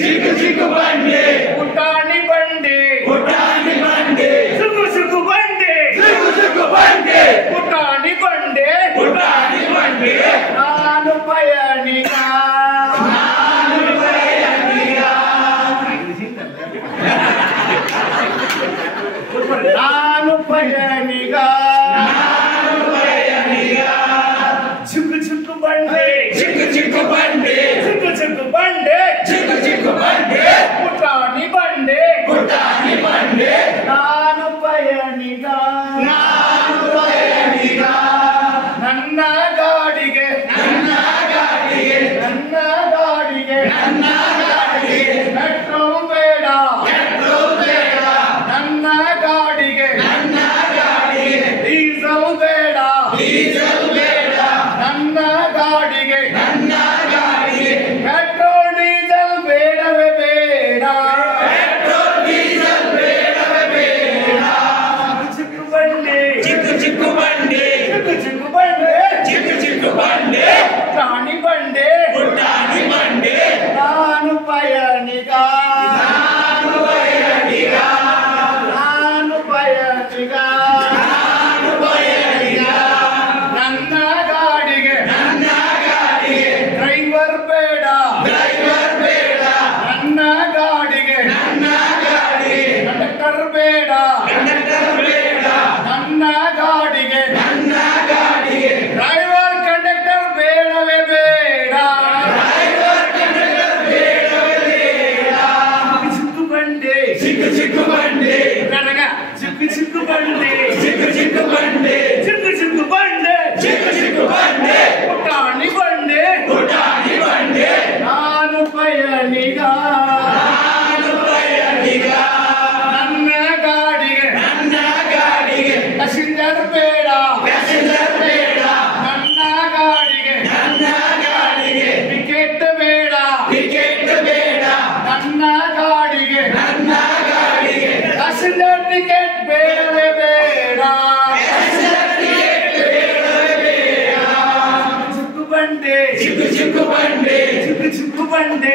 ಚಿಕ್ಕು ಚಿಕ್ಕು ಬಂಡೆ ಪುಟಾಣಿ ಬಂಡೆ ಸುಗು ಸುಗು ಬಂಡೆ ಪುಟಾಣಿ ಬಂಡೆ ನಾನು ಪಯಣಿಗ ಚಿಕ್ಕು ಚಿಕ್ಕು ಬಂಡೆ ಪುಟಾಣಿ ಬಂಡೆ ನಾನು ಪಯಣಿಗ ನನ್ನ ಗಾಡಿಗೆ ಪೆಟ್ರೋಲ್ ಬೇಡ ನನ್ನ ಗಾಡಿಗೆ ಡೀಸೆಲ್ ಬೇಡ ನನ್ನ ಗಾಡಿಗೆ ಪೆಟ್ರೋಲ್ ಡೀಸೆಲ್ ಬೇಡವೇ ಬೇಡ ಚಿಕ್ಕು ಬಂಡೆ ಪ್ರಾಣಿ ಬಂಡೆ ನಾನು ಪಯಣಿಗ ನನ್ನ ಗಾಡಿಗೆ ಡ್ರೈವರ್ ಬೇಡ ನನ್ನ ಗಾಡಿಗೆ ಕಂಡಕ್ಟರ್ ಬೇಡ ನನ್ನ ಗಾಡಿಗೆ ಡ್ರೈವರ್ ಕಂಡಕ್ಟರ್ ಬೇಡವೇ ಬೇಡ ಚಿಕ್ಕು ಬಂಡೆ ನನಗ ಚಿಕ್ಕು ಬಂಡೆ ಪುಟಾಣಿ ಬಂಡೆ ನಾನು ಪಯಣಿಗ ನನ್ನ ಗಾಡಿಗೆ ಪ್ಯಾಸೆಂಜರ್ ಬೇಡ ನನ್ನ ಗಾಡಿಗೆ ಟಿಕೆಟ್ ಬೇಡ ನನ್ನ ಗಾಡಿಗೆ ಪ್ಯಾಸೆಂಜರ್ ಟಿಕೆಟ್ ಬೇಡವೇ ಬೇಡ ಚಿಕ್ಕು ಬಂಡೆ